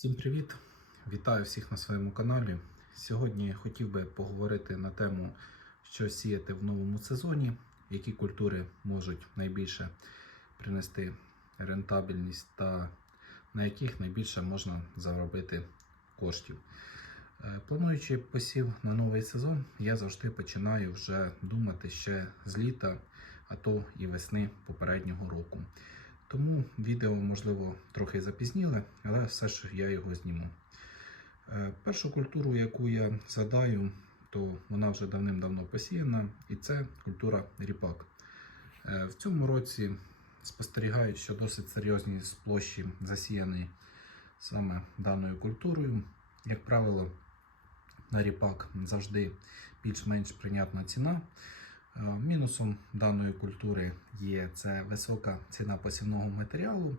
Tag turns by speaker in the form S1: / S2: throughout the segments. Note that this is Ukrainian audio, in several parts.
S1: Всім привіт! Вітаю всіх на своєму каналі. Сьогодні хотів би поговорити на тему, що сіяти в новому сезоні, які культури можуть найбільше принести рентабельність та на яких найбільше можна заробити коштів. Е, Плануючи посів на новий сезон, я завжди починаю вже думати ще з літа, а то і весни попереднього року. Тому відео, можливо, трохи запізніле, але все ж я його зніму. Е, Першу культуру, яку я згадаю, то вона вже давним-давно посіяна, і це культура ріпак. Е, В цьому році спостерігають, що досить серйозні площі засіяні саме даною культурою. Як правило, на ріпак завжди більш-менш прийнятна ціна. Е, Мінусом даної культури є це висока ціна посівного матеріалу,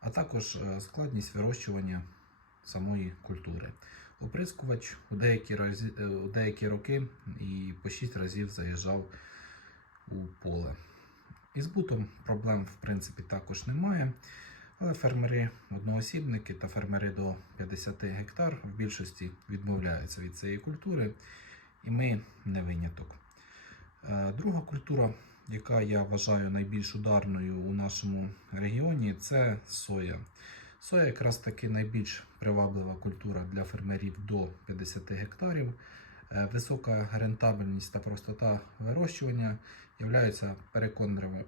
S1: а також е, складність вирощування самої культури. Оприскувач у деякі, разі, е, у деякі роки і по 6 разів заїжджав у поле. Із збутом проблем в принципі також немає, але фермери одноосібники та фермери до 50 гектар в більшості відмовляються від цієї культури, і ми не виняток. Е, Друга культура, яка я вважаю найбільш ударною у нашому регіоні, це соя. Соя якраз таки найбільш приваблива культура для фермерів до 50 гектарів. Е, Висока рентабельність та простота вирощування являються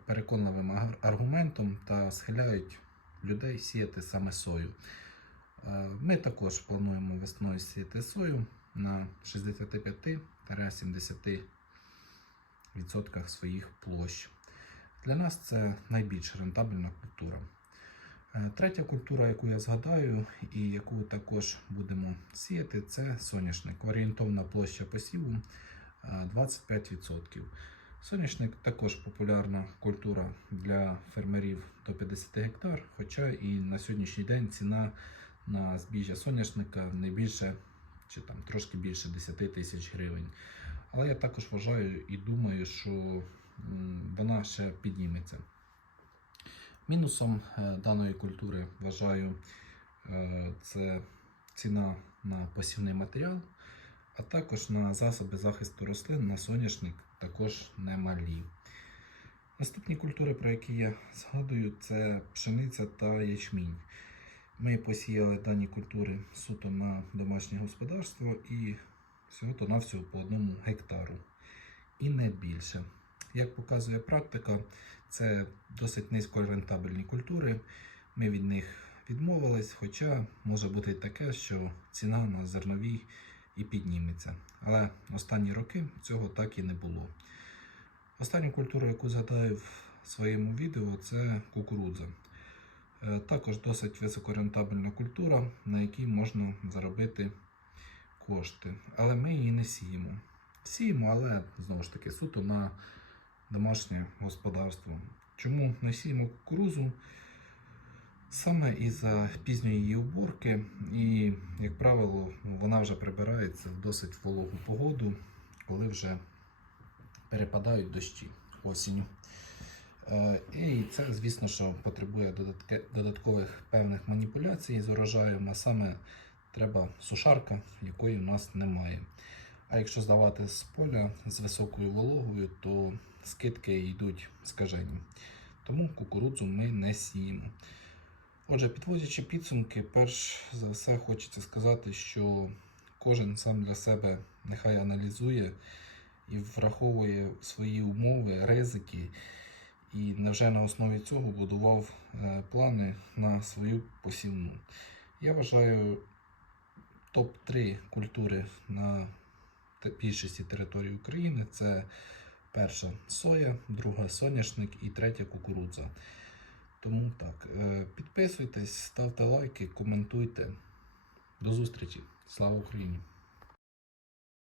S1: переконливим, аргументом та схиляють людей сіяти саме сою. Е, Ми також плануємо весною сіяти сою на 65-70 відсотках своїх площ. Для нас це найбільш рентабельна культура. Е, Третя культура, яку я згадаю і яку також будемо сіяти, це соняшник. Орієнтовна площа посіву е, 25%. Соняшник також популярна культура для фермерів до 50 гектар, хоча і на сьогоднішній день ціна на збіжжя соняшника не більше чи там трошки більше 10 тисяч гривень. Але я також вважаю і думаю, що вона ще підніметься. Мінусом е, даної культури вважаю е, це ціна на посівний матеріал, а також на засоби захисту рослин на соняшник також немалі. Наступні культури, про які я згадую, це пшениця та ячмінь. Ми посіяли дані культури суто на домашнє господарство і всього-то навсього по одному гектару. І не більше. Як показує практика, це досить низькорентабельні культури. Ми від них відмовились, хоча може бути таке, що ціна на зернові і підніметься. Але останні роки цього так і не було. Останню культуру, яку згадаю в своєму відео, це кукурудза. Е, Також досить високорентабельна культура, на якій можна заробити кошти. Але ми її не сіємо. Сіємо, але знову ж таки суто на домашнє господарство. Чому не сіємо кукурузу? Саме із-за пізньої її уборки, і, як правило, вона вже прибирається в досить вологу погоду, коли вже перепадають дощі осінню. Е, І це, звісно, що потребує додаткових певних маніпуляцій з урожаєм, а саме треба сушарка, якої у нас немає. А якщо здавати з поля з високою вологою, то скидки йдуть скажені. Тому кукурудзу ми не сіємо. Отже, підводячи підсумки, перш за все хочеться сказати, що кожен сам для себе нехай аналізує і враховує свої умови, ризики, і невже на основі цього будував е, плани на свою посівну. Я вважаю топ-3 культури на більшості території України це перша соя, друга соняшник і третя кукурудза. Тому так, е, підписуйтесь, ставте лайки, коментуйте. До зустрічі. Слава Україні!